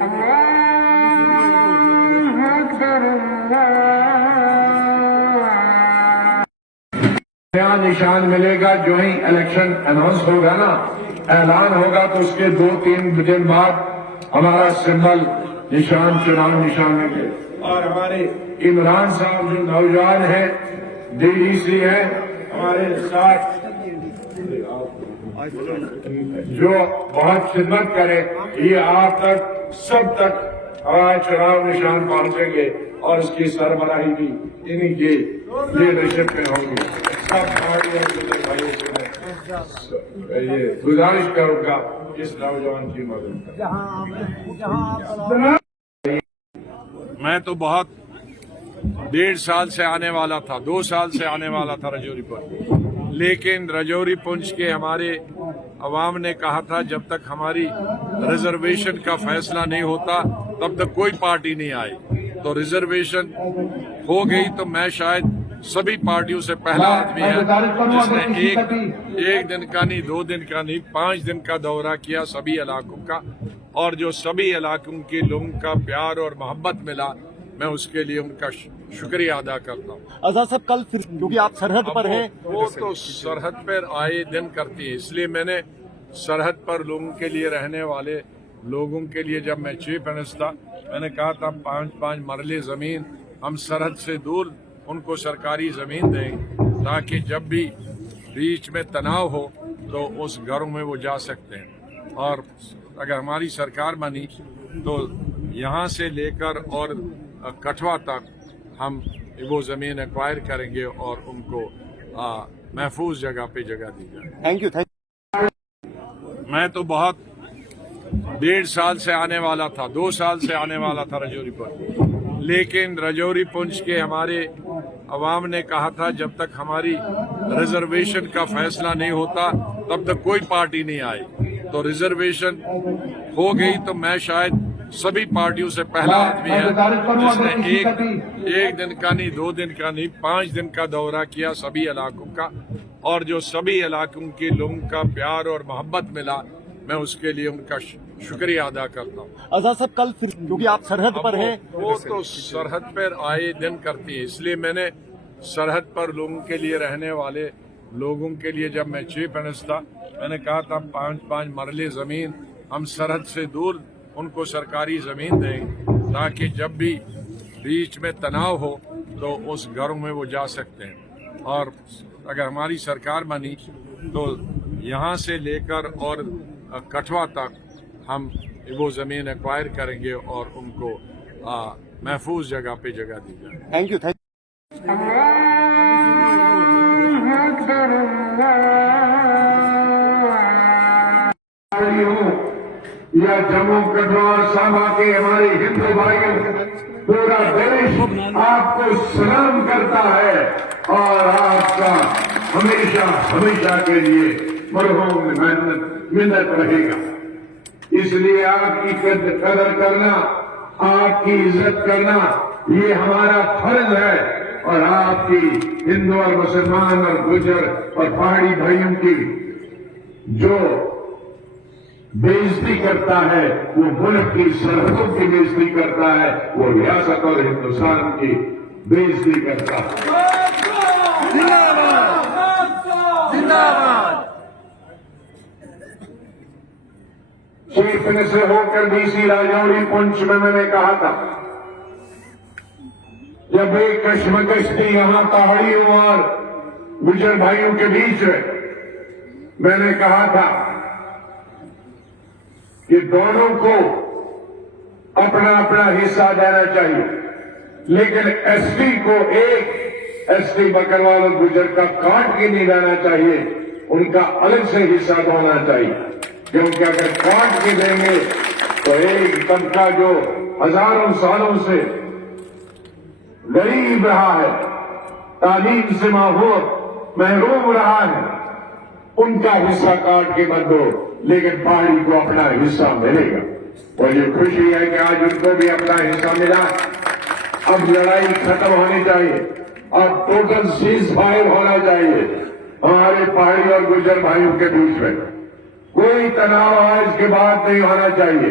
نیا نشان ملے گا جو ہی الیکشن اناؤنس ہوگا نا، اعلان ہوگا تو اس کے 2-3 دن بعد ہمارا سمبل نشان چناؤ نشان میں دے. اور ہمارے عمران صاحب جو نوجوان ہیں، ڈی ڈی سی ہیں ہمارے ساتھ، جو بہت خدمت کرے، یہ آپ تک سب تک ہمارا چناؤ نشان پہنچیں گے اور اس کی سربراہی بھی انہیں کی لیڈرشپ میں ہوگی. سب بھائیوں سے یہ گزارش کروں گا اس نوجوان کی مدد. میں تو بہت 1.5 سال سے آنے والا تھا، 2 سال سے آنے والا تھا رجوری پنچ، لیکن رجوری پنچ کے ہمارے عوام نے کہا تھا جب تک ہماری ریزرویشن کا فیصلہ نہیں ہوتا تب تک کوئی پارٹی نہیں آئی. تو ریزرویشن ہو گئی تو میں شاید سبھی پارٹیوں سے پہلا آدمی ہے جس نے ایک دن کا نہیں، 2 دن کا نہیں، 5 دن کا دورہ کیا سبھی علاقوں کا، اور جو سبھی علاقوں کے لوگوں کا پیار اور محبت ملا، میں اس کے لیے ان کا شکریہ ادا کرتا ہوں. آزاد صاحب کل پھر کیونکہ آپ سرحد پر ہیں، وہ تو سرحد پر آئے دن کرتی ہے، اس لیے میں نے سرحد پر لوگوں کے لیے رہنے والے لوگوں کے لیے جب میں چیف منسٹر تھا، میں نے کہا تھا 5 مرلے زمین ہم سرحد سے دور ان کو سرکاری زمین دیں تاکہ جب بھی بیچ میں تناؤ ہو تو اس گھروں میں وہ جا سکتے ہیں. اور اگر ہماری سرکار بنی تو یہاں سے لے کر اور کٹھوا تک ہم وہ زمین ایکوائر کریں گے اور ان کو محفوظ جگہ پہ جگہ دی جائے. Thank you. میں تو بہت 1.5 سال سے آنے والا تھا، 2 سال سے آنے والا تھا رجوری پنچ، لیکن رجوری پنچ کے ہمارے عوام نے کہا تھا جب تک ہماری ریزرویشن کا فیصلہ نہیں ہوتا تب تک کوئی پارٹی نہیں آئی. تو ریزرویشن ہو گئی تو میں شاید سبھی پارٹیوں سے پہلا آدمی ہے جس نے ایک دن کا نہیں، 2 دن کا نہیں، 5 دن کا دورہ کیا سبھی علاقوں کا، اور جو سبھی علاقوں کے لوگوں کا پیار اور محبت ملا، میں اس کے لیے ان کا شکریہ ادا کرتا ہوں. آزاد صاحب کل پھر کیونکہ آپ سرحد پر ہیں، وہ تو سرحد پر آئے دن کرتی ہے، اس لیے میں نے سرحد پر لوگوں کے لیے رہنے والے لوگوں کے لیے جب میں چیف منسٹر تھا، میں نے کہا تھا 5 مرلے زمین ہم سرحد سے دور ان کو سرکاری زمین دیں تاکہ جب بھی بیچ میں تناؤ ہو تو اس گھروں میں وہ جا سکتے ہیں. اور اگر ہماری سرکار بنی تو یہاں سے لے کر اور کٹھوا تک ہم وہ زمین ایکوائر کریں گے اور ان کو محفوظ جگہ پہ جگہ دی جائے. Thank you. یا جموں کٹھوا اور سانبا کے ہمارے ہندو بھائیوں، پورا دیش آپ کو سلام کرتا ہے اور آپ کا ہمیشہ ہمیشہ کے لیے مرحوم منت رہے گا. اس لیے آپ کی قدر کرنا، آپ کی عزت کرنا یہ ہمارا فرض ہے، اور آپ کی ہندو اور مسلمان اور گجر اور پہاڑی بھائیوں کی جو بےعزتی کرتا ہے وہ ملک کی سرحدوں کی بےعزتی کرتا ہے، وہ ریاست اور ہندوستان کی بےعزتی کرتا ہے. چیف منسٹر ہو کر ڈی سی راجوری پنچ میں نے کہا تھا جب ایک کشمکش تھی یہاں پہاڑیوں اور گجر بھائیوں کے بیچ میں نے کہا تھا کہ دونوں کو اپنا اپنا حصہ دینا چاہیے، لیکن ایس ٹی کو ایک ایس ٹی بکروال اور گجر کا کاٹ کے نہیں دینا چاہیے، ان کا الگ سے حصہ ہونا چاہیے. کیونکہ اگر کاٹ کے دیں گے تو ایک طبقہ جو ہزاروں سالوں سے غریب رہا ہے، تعلیم سے محروم رہا ہے، ان کا حصہ کاٹ کے مت دو، لیکن پہاڑی کو اپنا حصہ ملے گا. اور یہ خوشی ہے کہ آج ان کو بھی اپنا حصہ ملا. اب لڑائی ختم ہونی چاہیے، اب ٹوٹل سیز فائر ہونا چاہیے ہمارے پہاڑی اور گجر بھائیوں کے بیچ میں. کوئی تناؤ آج کے بعد نہیں ہونا چاہیے.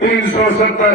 370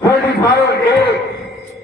35A